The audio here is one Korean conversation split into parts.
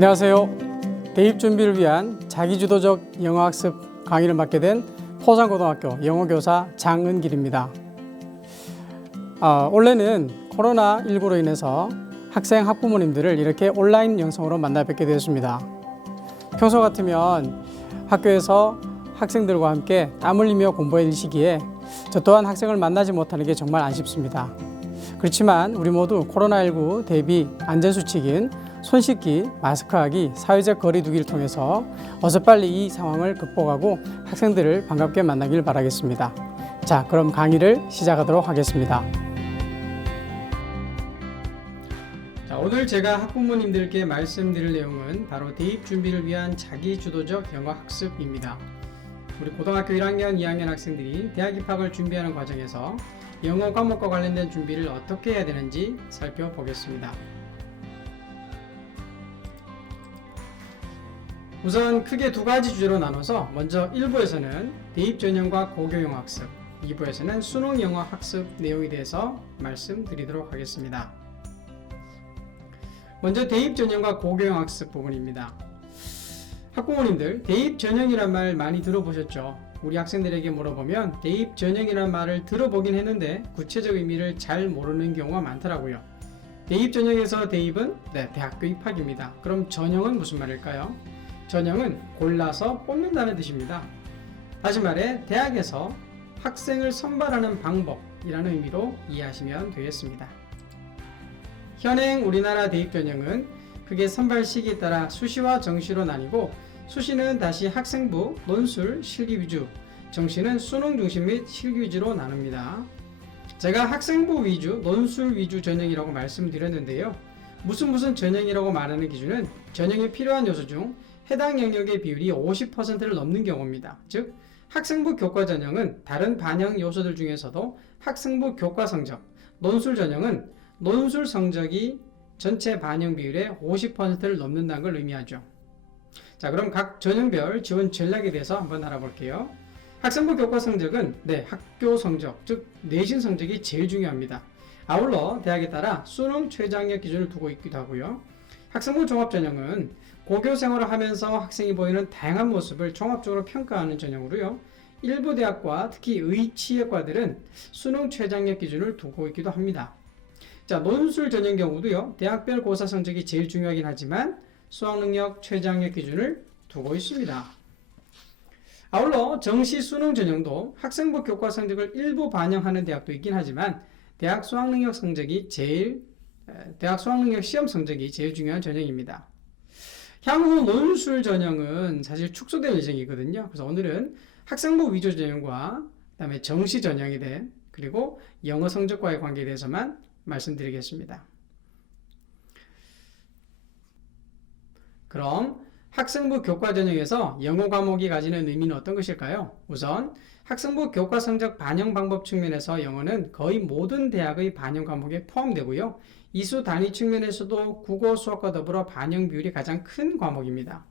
안녕하세요. 대입 준비를 위한 자기주도적 영어학습 강의를 맡게 된 포장고등학교 영어교사 장은길입니다. 올해는 코로나19로 인해서 학생, 학부모님들을 이렇게 온라인 영상으로 만나 뵙게 되었습니다. 평소 같으면 학교에서 학생들과 함께 땀 흘리며 공부해야 될 시기에 저 또한 학생을 만나지 못하는 게 정말 아쉽습니다. 그렇지만 우리 모두 코로나19 대비 안전수칙인 손 씻기, 마스크하기, 사회적 거리 두기를 통해서 어서 빨리 이 상황을 극복하고 학생들을 반갑게 만나길 바라겠습니다. 자, 그럼 강의를 시작하도록 하겠습니다. 자, 오늘 제가 학부모님들께 말씀드릴 내용은 바로 대입 준비를 위한 자기주도적 영어 학습입니다. 우리 고등학교 1학년, 2학년 학생들이 대학 입학을 준비하는 과정에서 영어 과목과 관련된 준비를 어떻게 해야 되는지 살펴보겠습니다. 우선 크게 두 가지 주제로 나눠서 먼저 1부에서는 대입 전형과 고교영어 학습, 2부에서는 수능 영어 학습 내용에 대해서 말씀드리도록 하겠습니다. 먼저 대입 전형과 고교영어 학습 부분입니다. 학부모님들, 대입 전형이란 말 많이 들어보셨죠? 우리 학생들에게 물어보면 대입 전형이란 말을 들어보긴 했는데 구체적 의미를 잘 모르는 경우가 많더라고요. 대입 전형에서 대입은 대학교 입학입니다. 그럼 전형은 무슨 말일까요? 전형은 골라서 뽑는다는 뜻입니다. 다시 말해 대학에서 학생을 선발하는 방법이라는 의미로 이해하시면 되겠습니다. 현행 우리나라 대입 전형은 크게 선발 시기에 따라 수시와 정시로 나뉘고 수시는 다시 학생부, 논술, 실기 위주, 정시는 수능 중심 및 실기 위주로 나눕니다. 제가 학생부 위주, 논술 위주 전형이라고 말씀드렸는데요. 무슨 전형이라고 말하는 기준은 전형에 필요한 요소 중 해당 영역의 비율이 50%를 넘는 경우입니다. 즉, 학생부 교과 전형은 다른 반영 요소들 중에서도 학생부 교과 성적, 논술 전형은 논술 성적이 전체 반영 비율의 50%를 넘는다는 걸 의미하죠. 자, 그럼 각 전형별 지원 전략에 대해서 한번 알아볼게요. 학생부 교과 성적은 학교 성적, 즉 내신 성적이 제일 중요합니다. 아울러 대학에 따라 수능 최저학력 기준을 두고 있기도 하고요. 학생부 종합 전형은 고교 생활을 하면서 학생이 보이는 다양한 모습을 종합적으로 평가하는 전형으로요. 일부 대학과 특히 의치학과들은 수능 최저학력 기준을 두고 있기도 합니다. 자, 논술 전형 경우도요. 대학별 고사 성적이 제일 중요하긴 하지만 수학능력 최저학력 기준을 두고 있습니다. 아울러 정시 수능 전형도 학생부 교과 성적을 일부 반영하는 대학도 있긴 하지만 대학 수학능력 시험 성적이 제일 중요한 전형입니다. 향후 논술 전형은 사실 축소될 예정이거든요. 그래서 오늘은 학생부 위주 전형과 그다음에 정시 전형에 대해 그리고 영어 성적과의 관계에 대해서만 말씀드리겠습니다. 그럼 학생부 교과 전형에서 영어 과목이 가지는 의미는 어떤 것일까요? 우선 학생부 교과 성적 반영 방법 측면에서 영어는 거의 모든 대학의 반영 과목에 포함되고요. 이수 단위 측면에서도 국어, 수학과 더불어 반영 비율이 가장 큰 과목입니다.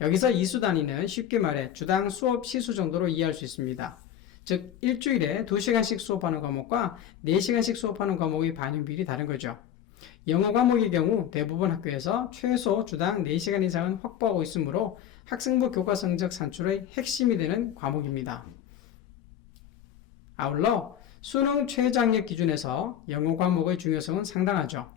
여기서 이수 단위는 쉽게 말해 주당 수업 시수 정도로 이해할 수 있습니다. 즉 일주일에 2시간씩 수업하는 과목과 4시간씩 수업하는 과목의 반영 비율이 다른 거죠. 영어 과목의 경우 대부분 학교에서 최소 주당 4시간 이상은 확보하고 있으므로 학생부 교과 성적 산출의 핵심이 되는 과목입니다. 아울러 수능 최저학력 기준에서 영어 과목의 중요성은 상당하죠.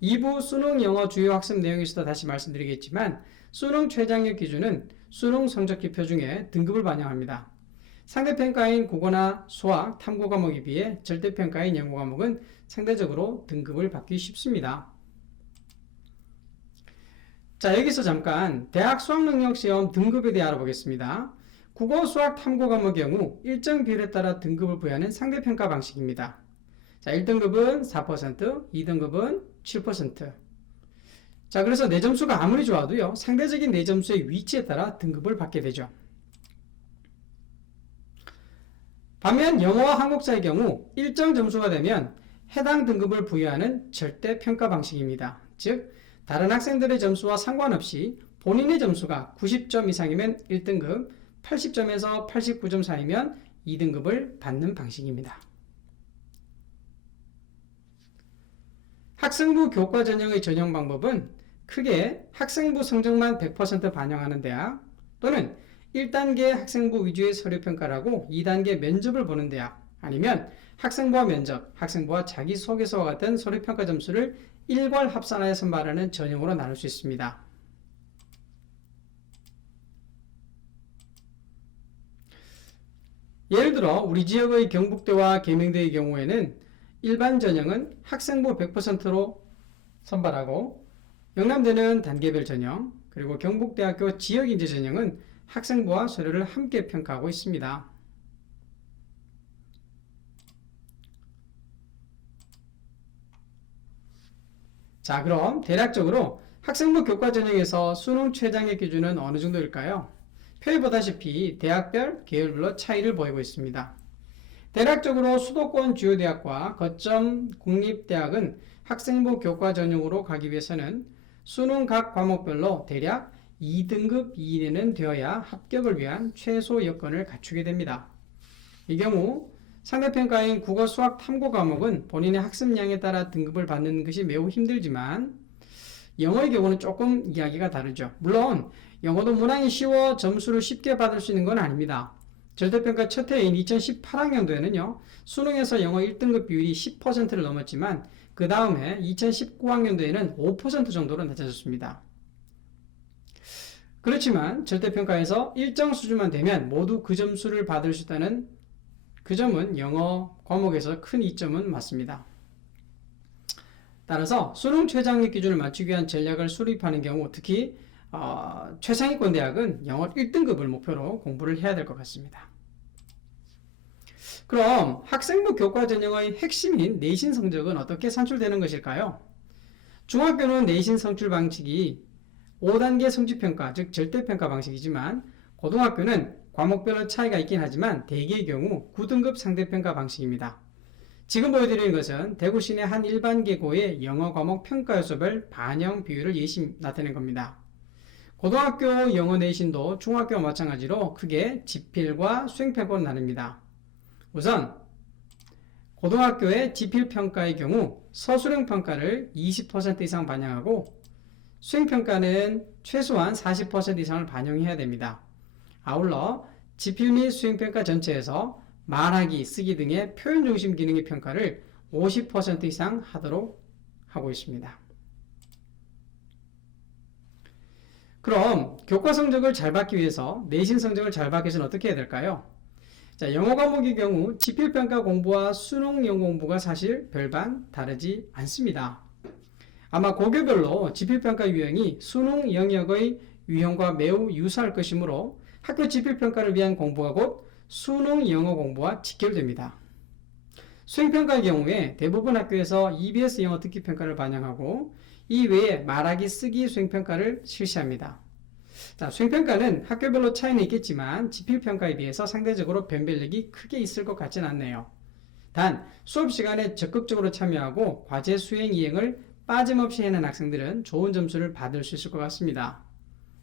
2부 수능 영어 주요 학습 내용에서도 다시 말씀드리겠지만 수능 최저학력 기준은 수능 성적 지표 중에 등급을 반영합니다. 상대평가인 국어나 수학, 탐구 과목에 비해 절대평가인 영어 과목은 상대적으로 등급을 받기 쉽습니다. 자, 여기서 잠깐 대학 수학능력시험 등급에 대해 알아보겠습니다. 국어, 수학, 탐구 과목의 경우 일정 비율에 따라 등급을 부여하는 상대평가 방식입니다. 자, 1등급은 4%, 2등급은 7%. 자, 그래서 내 점수가 아무리 좋아도요, 상대적인 내 점수의 위치에 따라 등급을 받게 되죠. 반면 영어와 한국사의 경우 일정 점수가 되면 해당 등급을 부여하는 절대평가 방식입니다. 즉, 다른 학생들의 점수와 상관없이 본인의 점수가 90점 이상이면 1등급, 80점에서 89점 사이면 2등급을 받는 방식입니다. 학생부 교과 전형의 전형 방법은 크게 학생부 성적만 100% 반영하는 대학, 또는 1단계 학생부 위주의 서류평가라고 2단계 면접을 보는 대학, 아니면 학생부와 면접, 학생부와 자기소개서와 같은 서류평가 점수를 일괄 합산하여 선발하는 전형으로 나눌 수 있습니다. 예를 들어 우리 지역의 경북대와 계명대의 경우에는 일반 전형은 학생부 100%로 선발하고, 영남대는 단계별 전형, 그리고 경북대학교 지역인재 전형은 학생부와 서류를 함께 평가하고 있습니다. 자, 그럼 대략적으로 학생부 교과 전형에서 수능 최장의 기준은 어느 정도일까요? 표에 보다시피 대학별, 계열별로 차이를 보이고 있습니다. 대략적으로 수도권 주요 대학과 거점 국립대학은 학생부 교과 전형으로 가기 위해서는 수능 각 과목별로 대략 2등급 이내는 되어야 합격을 위한 최소 여건을 갖추게 됩니다. 이 경우 상대평가인 국어, 수학, 탐구 과목은 본인의 학습량에 따라 등급을 받는 것이 매우 힘들지만, 영어의 경우는 조금 이야기가 다르죠. 물론 영어도 문항이 쉬워 점수를 쉽게 받을 수 있는 건 아닙니다. 절대평가 첫 해인 2018학년도에는요, 수능에서 영어 1등급 비율이 10%를 넘었지만 그 다음 해 2019학년도에는 5% 정도로 낮아졌습니다. 그렇지만 절대평가에서 일정 수준만 되면 모두 그 점수를 받을 수 있다는 그 점은 영어 과목에서 큰 이점은 맞습니다. 따라서 수능 최장의 기준을 맞추기 위한 전략을 수립하는 경우, 특히 최상위권 대학은 영어 1등급을 목표로 공부를 해야 될 것 같습니다. 그럼 학생부 교과 전형의 핵심인 내신 성적은 어떻게 산출되는 것일까요? 중학교는 내신 성출 방식이 5단계 성취평가, 즉 절대평가 방식이지만, 고등학교는 과목별로 차이가 있긴 하지만 대개의 경우 9등급 상대평가 방식입니다. 지금 보여드리는 것은 대구 시내 한 일반계고의 영어 과목 평가 요소별 반영 비율을 예시 나타낸 겁니다. 고등학교 영어 내신도 중학교와 마찬가지로 크게 지필과 수행평가로 나뉩니다. 우선 고등학교의 지필평가의 경우 서술형평가를 20% 이상 반영하고, 수행평가는 최소한 40% 이상을 반영해야 됩니다. 아울러 지필 및 수행평가 전체에서 말하기, 쓰기 등의 표현 중심 기능의 평가를 50% 이상 하도록 하고 있습니다. 그럼 교과 성적을 잘 받기 위해서 내신 성적을 잘 받기 위해서는 어떻게 해야 될까요? 자, 영어 과목의 경우 지필평가 공부와 수능 영어 공부가 사실 별반 다르지 않습니다. 아마 고교별로 지필평가 유형이 수능 영역의 유형과 매우 유사할 것이므로 학교 지필평가를 위한 공부가 곧 수능 영어 공부와 직결됩니다. 수행평가의 경우에 대부분 학교에서 EBS 영어 듣기평가를 반영하고, 이 외에 말하기, 쓰기 수행평가를 실시합니다. 자, 수행평가는 학교별로 차이는 있겠지만 지필평가에 비해서 상대적으로 변별력이 크게 있을 것 같지는 않네요. 단 수업 시간에 적극적으로 참여하고 과제 수행 이행을 빠짐없이 해낸 학생들은 좋은 점수를 받을 수 있을 것 같습니다.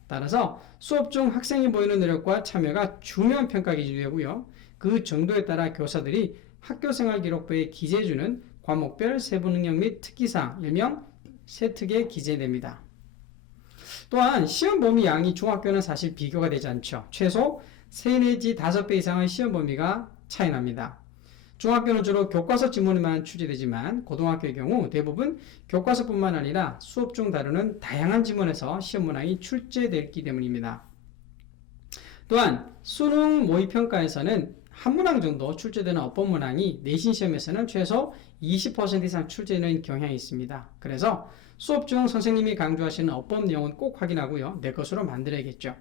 따라서 수업 중 학생이 보이는 노력과 참여가 중요한 평가 기준이 되고요. 그 정도에 따라 교사들이 학교생활기록부에 기재해주는 과목별 세부 능력 및 특기사항, 일명 세특에 기재됩니다. 또한 시험 범위 양이 중학교는 사실 비교가 되지 않죠. 최소 3 내지 5배 이상의 시험 범위가 차이 납니다. 중학교는 주로 교과서 지문만 출제되지만 고등학교의 경우 대부분 교과서뿐만 아니라 수업 중 다루는 다양한 지문에서 시험 문항이 출제되기 때문입니다. 또한 수능 모의평가에서는 한 문항 정도 출제되는 어법 문항이 내신 시험에서는 최소 20% 이상 출제되는 경향이 있습니다. 그래서 수업 중 선생님이 강조하시는 어법 내용은 꼭 확인하고요. 내 것으로 만들어야겠죠.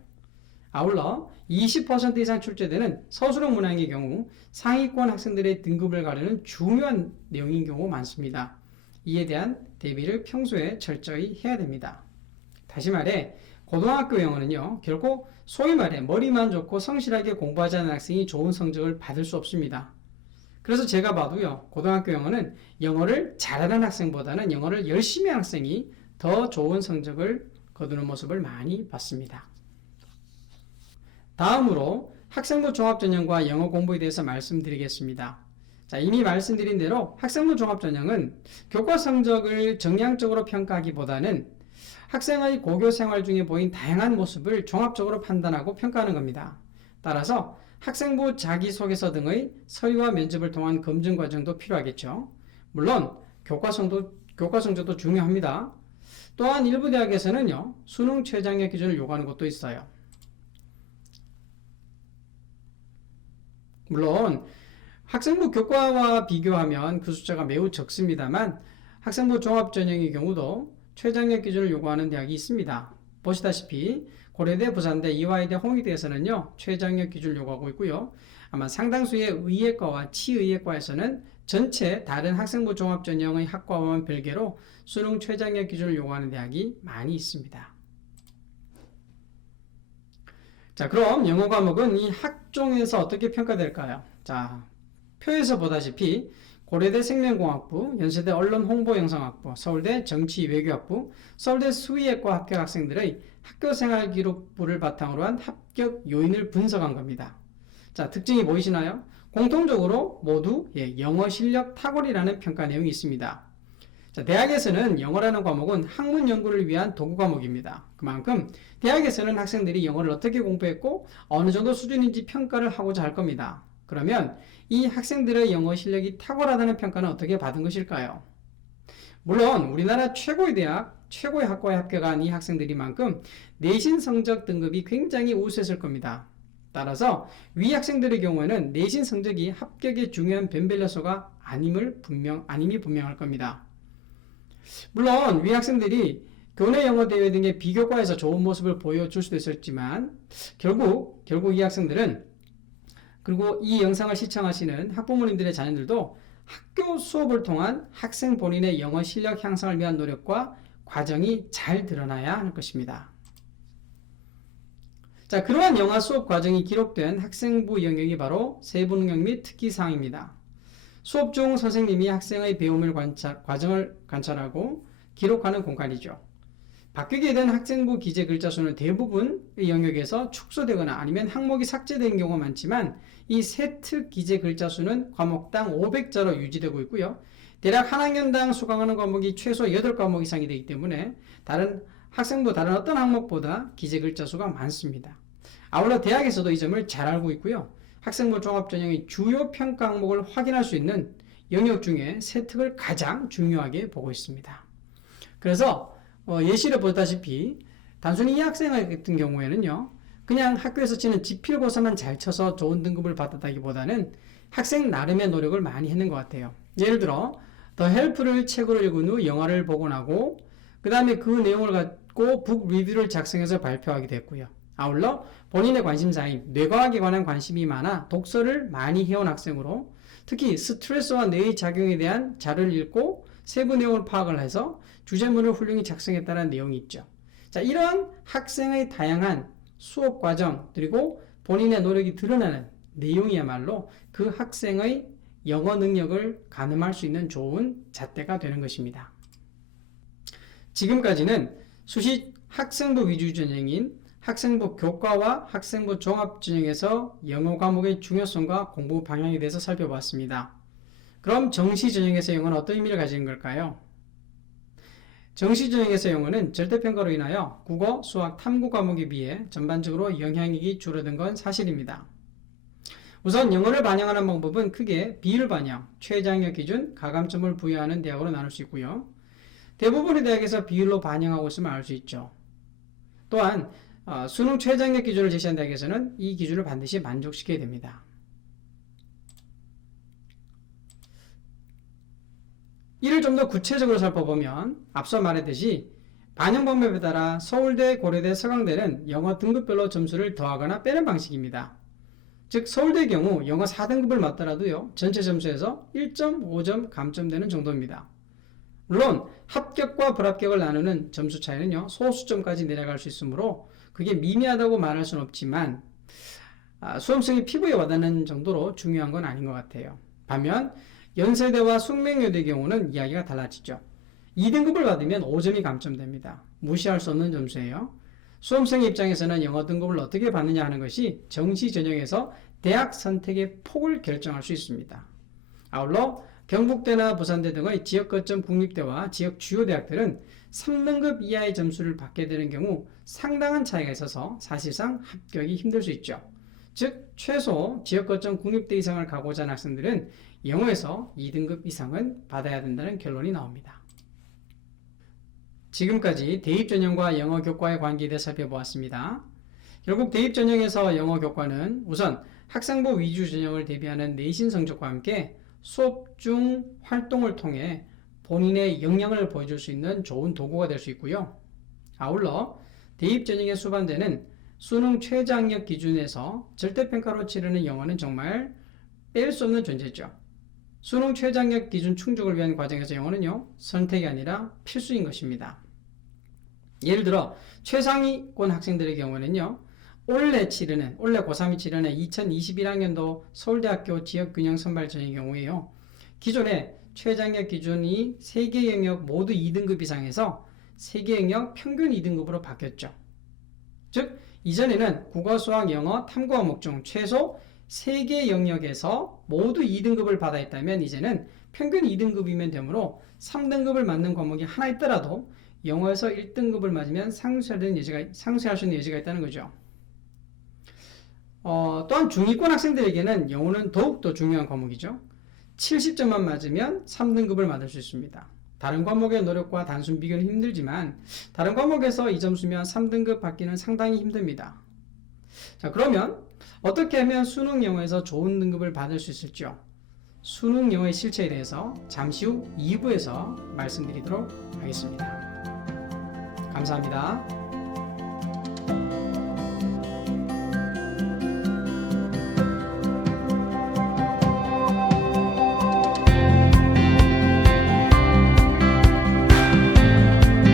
아울러 20% 이상 출제되는 서술형 문항의 경우 상위권 학생들의 등급을 가르는 중요한 내용인 경우 많습니다. 이에 대한 대비를 평소에 철저히 해야 됩니다. 다시 말해 고등학교 영어는요, 결코 소위 말해 머리만 좋고 성실하게 공부하지 않은 학생이 좋은 성적을 받을 수 없습니다. 그래서 제가 봐도요, 고등학교 영어는 영어를 잘하는 학생보다는 영어를 열심히 하는 학생이 더 좋은 성적을 거두는 모습을 많이 봤습니다. 다음으로 학생부 종합전형과 영어 공부에 대해서 말씀드리겠습니다. 자, 이미 말씀드린 대로 학생부 종합전형은 교과 성적을 정량적으로 평가하기보다는 학생의 고교 생활 중에 보인 다양한 모습을 종합적으로 판단하고 평가하는 겁니다. 따라서 학생부 자기소개서 등의 서류와 면접을 통한 검증 과정도 필요하겠죠. 물론 교과성적도 중요합니다. 또한 일부 대학에서는요, 수능 최저학력 기준을 요구하는 곳도 있어요. 물론 학생부 교과와 비교하면 그 숫자가 매우 적습니다만 학생부 종합전형의 경우도 최저학력 기준을 요구하는 대학이 있습니다. 보시다시피 고려대, 부산대, 이화여대, 홍익대에서는요 최저학력 기준을 요구하고 있고요. 아마 상당수의 의예과와 치의예과에서는 전체 다른 학생부 종합전형의 학과와는 별개로 수능 최저학력 기준을 요구하는 대학이 많이 있습니다. 자, 그럼 영어 과목은 이 학종에서 어떻게 평가될까요? 자, 표에서 보다시피 고려대 생명공학부, 연세대 언론홍보영상학부, 서울대 정치외교학부, 서울대 수의예과 합격 학생들의 학교생활 기록부를 바탕으로 한 합격 요인을 분석한 겁니다. 자, 특징이 보이시나요? 공통적으로 모두 영어 실력 탁월이라는 평가 내용이 있습니다. 자, 대학에서는 영어라는 과목은 학문 연구를 위한 도구 과목입니다. 그만큼 대학에서는 학생들이 영어를 어떻게 공부했고 어느 정도 수준인지 평가를 하고자 할 겁니다. 그러면 이 학생들의 영어 실력이 탁월하다는 평가는 어떻게 받은 것일까요? 물론 우리나라 최고의 대학, 최고의 학과에 합격한 이 학생들이만큼 내신 성적 등급이 굉장히 우수했을 겁니다. 따라서 위 학생들의 경우에는 내신 성적이 합격의 중요한 변별 요소가 아님이 분명할 겁니다. 물론 위 학생들이 교내 영어 대회 등의 비교과에서 좋은 모습을 보여줄 수도 있었지만 결국 이 학생들은, 그리고 이 영상을 시청하시는 학부모님들의 자녀들도 학교 수업을 통한 학생 본인의 영어 실력 향상을 위한 노력과 과정이 잘 드러나야 할 것입니다. 자, 그러한 영어 수업 과정이 기록된 학생부 영역이 바로 세부 능력 및 특기 사항입니다. 수업 중 선생님이 학생의 배움을 과정을 관찰하고 기록하는 공간이죠. 바뀌게 된 학생부 기재 글자 수는 대부분의 영역에서 축소되거나 아니면 항목이 삭제된 경우가 많지만 이 세트 기재 글자 수는 과목당 500자로 유지되고 있고요. 대략 한 학년당 수강하는 과목이 최소 8과목 이상이 되기 때문에 다른 어떤 항목보다 기재 글자 수가 많습니다. 아울러 대학에서도 이 점을 잘 알고 있고요. 학생부 종합전형의 주요 평가 항목을 확인할 수 있는 영역 중에 세특을 가장 중요하게 보고 있습니다. 그래서 예시를 보다시피 단순히 이 학생 같은 경우에는요, 그냥 학교에서 치는 지필고사만 잘 쳐서 좋은 등급을 받았다기보다는 학생 나름의 노력을 많이 했는 것 같아요. 예를 들어 더 헬프를 책으로 읽은 후 영화를 보고 나고 그 다음에 그 내용을 갖고 북 리뷰를 작성해서 발표하기도 했고요. 아울러 본인의 관심사인 뇌과학에 관한 관심이 많아 독서를 많이 해온 학생으로 특히 스트레스와 뇌의 작용에 대한 자료를 읽고 세부 내용을 파악을 해서 주제문을 훌륭히 작성했다는 내용이 있죠. 자, 이런 학생의 다양한 수업 과정 그리고 본인의 노력이 드러나는 내용이야말로 그 학생의 영어 능력을 가늠할 수 있는 좋은 잣대가 되는 것입니다. 지금까지는 수시 학생부 위주 전형인 학생부 교과와 학생부 종합전형에서 영어 과목의 중요성과 공부 방향에 대해서 살펴봤습니다. 그럼 정시 전형에서 영어는 어떤 의미를 가지는 걸까요? 정시 전형에서 영어는 절대평가로 인하여 국어, 수학, 탐구 과목에 비해 전반적으로 영향력이 줄어든 건 사실입니다. 우선 영어를 반영하는 방법은 크게 비율 반영, 최저학력 기준, 가감점을 부여하는 대학으로 나눌 수 있고요. 대부분의 대학에서 비율로 반영하고 있음을 알 수 있죠. 또한 수능 최저학력 기준을 제시한 대학에서는 이 기준을 반드시 만족시켜야 됩니다. 이를 좀 더 구체적으로 살펴보면 앞서 말했듯이 반영 방법에 따라 서울대, 고려대, 서강대는 영어 등급별로 점수를 더하거나 빼는 방식입니다. 즉 서울대의 경우 영어 4등급을 맞더라도요, 전체 점수에서 1.5점 감점되는 정도입니다. 물론 합격과 불합격을 나누는 점수 차이는요, 소수점까지 내려갈 수 있으므로 그게 미미하다고 말할 수는 없지만 수험생이 피부에 와닿는 정도로 중요한 건 아닌 것 같아요. 반면 연세대와 숙명여대의 경우는 이야기가 달라지죠. 2등급을 받으면 5점이 감점됩니다. 무시할 수 없는 점수예요. 수험생의 입장에서는 영어 등급을 어떻게 받느냐 하는 것이 정시 전형에서 대학 선택의 폭을 결정할 수 있습니다. 아울러 경북대나 부산대 등의 지역 거점 국립대와 지역 주요 대학들은 3등급 이하의 점수를 받게 되는 경우 상당한 차이가 있어서 사실상 합격이 힘들 수 있죠. 즉 최소 지역거점 국립대 이상을 가고자 하는 학생들은 영어에서 2등급 이상은 받아야 된다는 결론이 나옵니다. 지금까지 대입전형과 영어 교과의 관계에 대해 살펴보았습니다. 결국 대입전형에서 영어 교과는 우선 학생부 위주 전형을 대비하는 내신 성적과 함께 수업 중 활동을 통해 본인의 역량을 보여줄 수 있는 좋은 도구가 될 수 있고요. 아울러 대입전형에 수반되는 수능 최저학력 기준에서 절대평가로 치르는 영어는 정말 뺄 수 없는 존재죠. 수능 최저학력 기준 충족을 위한 과정에서 영어는요, 선택이 아니라 필수인 것입니다. 예를 들어 최상위권 학생들의 경우는요, 올해 고3이 치르는 2021학년도 서울대학교 지역균형 선발전의 경우에요, 기존에 최저학력 기준이 3개 영역 모두 2등급 이상에서 3개 영역 평균 2등급으로 바뀌었죠. 즉 이전에는 국어, 수학, 영어, 탐구 과목 중 최소 3개 영역에서 모두 2등급을 받아 있다면 이제는 평균 2등급이면 되므로 3등급을 맞는 과목이 하나 있더라도 영어에서 1등급을 맞으면 상쇄할 수 있는 여지가 있다는 거죠. 또한 중위권 학생들에게는 영어는 더욱더 중요한 과목이죠. 70점만 맞으면 3등급을 받을 수 있습니다. 다른 과목의 노력과 단순 비교는 힘들지만 다른 과목에서 이 점수면 3등급 받기는 상당히 힘듭니다. 자, 그러면 어떻게 하면 수능 영어에서 좋은 등급을 받을 수 있을지요? 수능 영어의 실체에 대해서 잠시 후 2부에서 말씀드리도록 하겠습니다. 감사합니다.